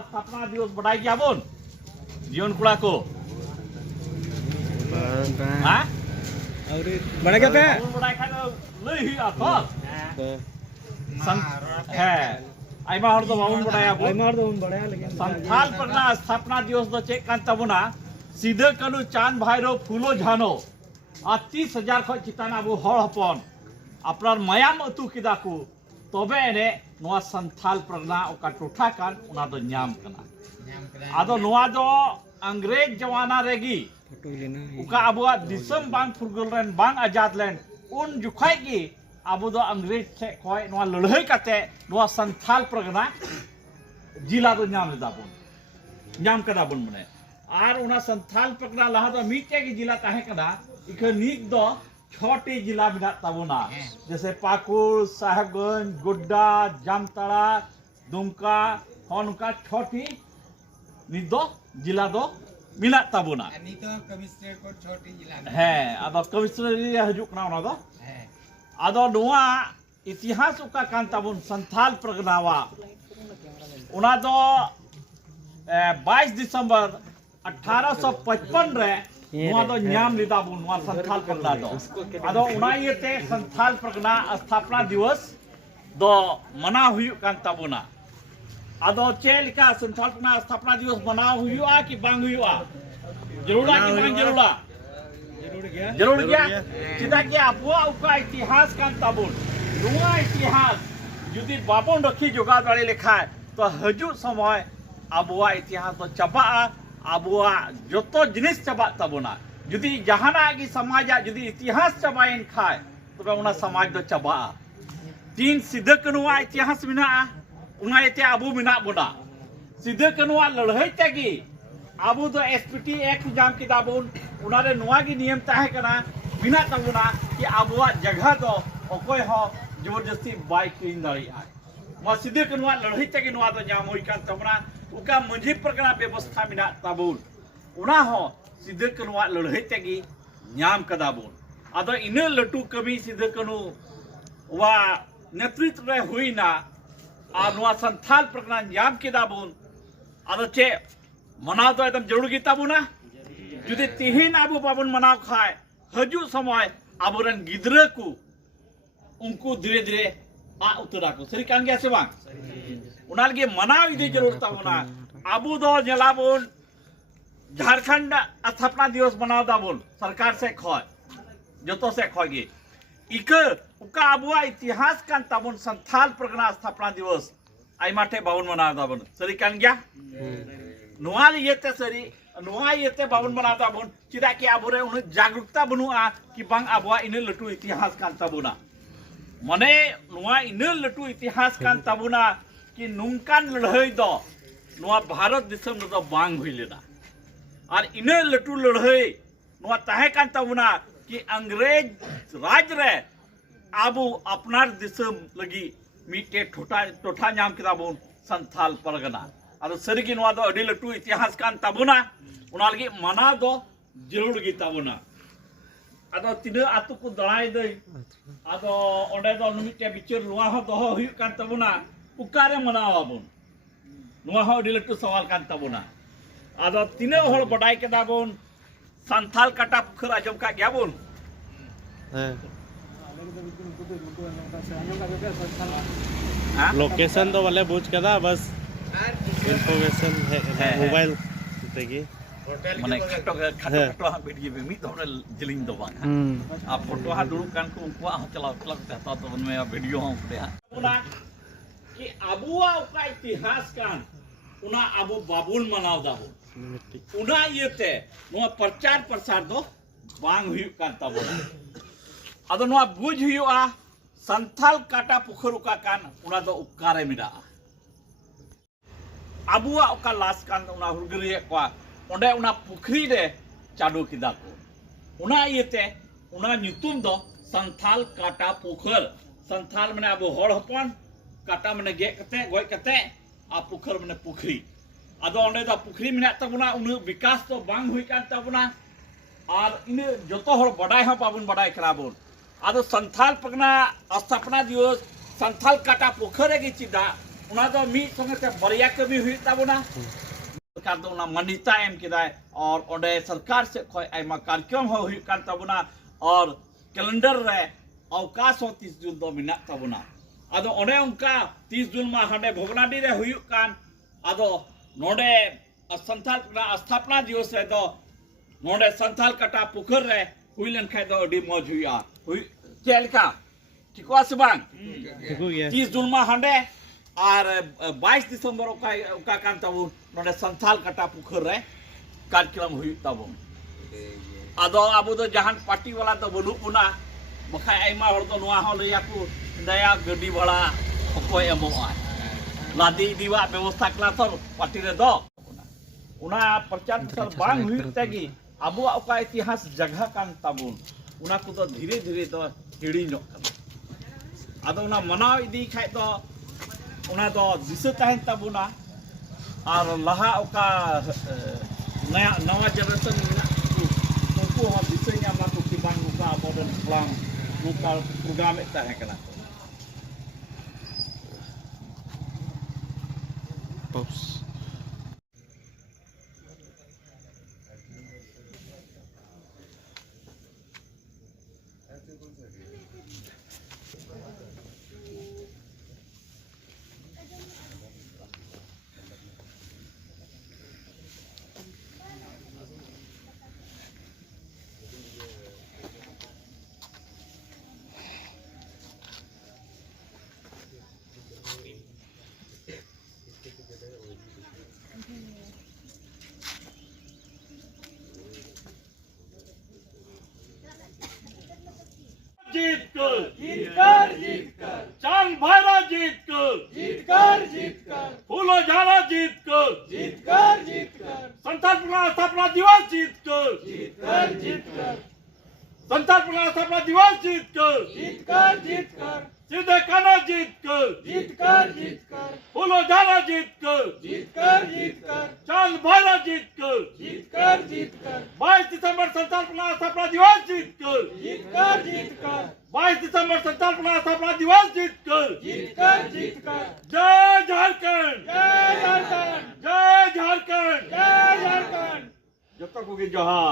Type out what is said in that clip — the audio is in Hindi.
स्थापना दिवस बढ़ाई गया बोन जीवन कुड़ा को हाँ बड़ा क्या पे बढ़ाई खाना ले ही आता है आइमा हर दो बाबुन बढ़ाया बोन आइमा हर दो बाबुन बढ़ाया लेकिन संथाल परगना स्थापना दिवस दो चेक कान तबुना सीधे कनु चांद भाईरो फूलो झानो 30,000 खो चिताना अबो हर हपन अपनार मायाम अतु किदा को तबे एने नोआ संथाल परगना ओका टोठा कान उना दो न्याम कना आदो नोआ दो अंग्रेज जवाना रेगी उका अबुआ दिसम बांग फुरगुल रेन बांग आजाद लेन उन जुखाई की अबो दो अंग्रेज से कोई नोआ लड़ाई काते नोआ संथाल परगना जिला दो न्याम लेदा बोन न्याम कदा बोन मने आर उना संथाल परगना लहा दो मीटे की जिला ताहे कना इक नीक दो छोटी जिला मिना तबुना जैसे पाकुड़ साहेबगंज गुड्डा जामताड़ा दुमका उनका छोटी नीक दो जिला दो मिना तबुना कमिश्नर को छोटी जिला है आदो कमिश्नर हजुक ना उना दो आदो नोआ इतिहास उका कान तबुन संथाल परगनावा उना दो 22 दिसंबर 1855 रे नोआ दो न्याम लिदा बुन नोआ संथाल परगना दो आदो उना येते संथाल परगना स्थापना दिवस दो मना हुयु कान तबुना आदो चेलिका संथाल परगना स्थापना दिवस मना हुयुआ कि बांग हुयुआ जरूरा कि बांग जरूरा जरूर गया चिदा कि आबुआ उका इतिहास कान तबुन नोआ इतिहास जुदी बाबन रखी जोगा दाड़ी लेखा तो हजू समय आबुआ इतिहास तो चबा आबुआ जोतो जिनिस चबा तबुना जुदी जहाना की समाज जुदी इतिहास चबाइन खाए तो उना समाज दो चबा तीन सिद्ध कनुआ इतिहास मिना उना इते आबु मिना बुना सिद्ध कनुआ लड़ाई तेगी आबु दो एसपीटी एक्ट जाम की दाबुन उना रे नुआ की नियम ताहे कना बिना तबुना कि आबुआ जगह दो ओकोय हो जबरदस्ती बाइक किन दाड़ी आए मा सिद्ध कनुआ लड़ाई तेगी नुआ दो जाम होई कान तबुना उका मंझी परगना व्यवस्था मिना ताबुन उना हो सिद्ध कनुआ लड़ाई तेगी न्याम कदाबुन आदो इने लटू कमी सिद्ध कनु वा नेतृत्व रे हुईना आ नुआ संथाल परगना न्याम केदाबुन आदो चे मनाव तो एकदम जरूर गीता बुना जुदी तिहिन आबु बाबुन मनाव खाए हजू समय आबुरन गिद्रा को उनको धीरे धीरे आ उतरा को सरी कान गया से बांग उनाल के मनाव इदी जरूर ताबुना आबु दो जलाबुन झारखंड स्थापना दिवस मनाव दाबुन सरकार से खय जतो से खयगे इक उका आबुआ इतिहास कान ताबुन संथाल परगना स्थापना दिवस आई माठे बाबुन मनाव दाबुन सरी कान गया नुआ येते सरी नुआ येते बाबुन मनाव दाबुन चिदा कि आबुरे उन जागरूकता बनुआ कि बांग आबुआ इने लटू इतिहास कान ताबुना मने नुआ इने लटू इतिहास कान ताबुना कि नुंकान लड़ाई दो नुआ भारत दिसम दो बांग हुई लेना और इने लटू लड़ाई नुआ ताहे कान ताबुना कि अंग्रेज राज रे आबु अपनार दिसम लगी मीटे टोठा नाम किताबुन संथाल परगना और सरिगी नुआ दो अडी लटू इतिहास कान ताबुना उना लगी मना दो जरूर गी ताबुना आदो तिना आतु को दड़ाई दई आदो ओंडे दो नुमिटे बिचार नुआ हो दोहो हुयु कान ताबुना उकारे मनावाबुन नुआ हो अडी लटू सवाल कान ताबुना आदो तिना होड़ बडाई केदाबुन संथाल काटा पुखर आजम का गया बुन लोकेशन तो वाले पूछ कदा बस इन्फॉर्मेशन है मोबाइल तेगी माने खटो खटो वीडियो में मित होने जलिंग दो बांग आप फोटो हा दुरु कान को उनको चलाओ चलाओ तो में वीडियो हम उठे उना कि आबुआ का इतिहास कान उना आबु बाबुल मनाव दाबो उना येते नुआ प्रचार प्रसार दो बांग हुयु कान ताबो आदो नुआ बुझ हुयुआ संथाल काटा पुखर का कान उना दो उपकारे मिदा आबुआ ओका लास कान उना हुरगरिए को ओंडे उना पुखरी रे चाडू किदा को उना येते उना नितुम दो संथाल काटा पुखर संथाल माने आबु हड़ हपन काटा माने गे कते गोय कते आ पुखर माने पुखरी आदो ओंडे दा पुखरी मिना तबुना उन विकास तो बांग हुई कान तबुना और इन जतो हड़ बडाय ह बाबुन बडाय कराबुन आदो संथाल परगना स्थापना दिवस संथाल काटा पुखर गे चिदा उना दो मीट संगे ते बरिया कमी हुई ताबोना सरकार दो उना मान्यता एम किदाय और ओडे सरकार से खय आइमा कार्यक्रम हो हुई कान ताबोना और कैलेंडर रे अवकाश 30 जून दो मिना ताबोना आदो ओडे उनका 30 जून मा हाडे भोगनाडी रे हुई कान आदो नोडे संथाल स्थापना दिवस रे दो नोडे संथाल कटा पुखर रे हुई लन खाय दो अडी मौज हुईआ हुई चेलका ठीक वास बांग ठीक हो गया 30 जून मा हाडे और 22 दिसंबर ओका कान ताबु नोडे संथाल कटा पुखर रे कार्यक्रम हुई ताबु आदो आबो दो जहान पार्टी वाला तो बनु पुना बखाय आइमा हर दो नोआ हो लैया को दया गड्डी भाड़ा अकोय एमोआ लादी दीवा व्यवस्था कला तो पार्टी रे दो उना प्रचार प्रसार बांग हुई तेगी आबो ओका इतिहास जगह कान ताबुन उना को तो धीरे धीरे तो हिड़ी नो आदो उना मनाव इदी खाय तो उना दो दिसो ताहेन ताबुना और लहा ओका नया नवा जनरेशन उनको हम दिसो ᱧᱟᱢᱟ को कि बांग नुका मॉडर्न प्लान नुका प्रोग्राम ताहे कना Pops. जीत कर चांद भैरा जीत कर फूलो झाड़ा जीत कर संथाल स्थापना दिवस जीत कर संथाल स्थापना दिवस जीत कर सीधे काना जीत कर फूलो झाड़ा जीत कर चांद भैरा जीत कर 22 दिसंबर संथाल स्थापना दिवस जीत कर 22 दिसंबर संथाल स्थापना दिवस जीत कर जय झारखंड जय झारखंड जय झारखंड जब तक होगी जोहार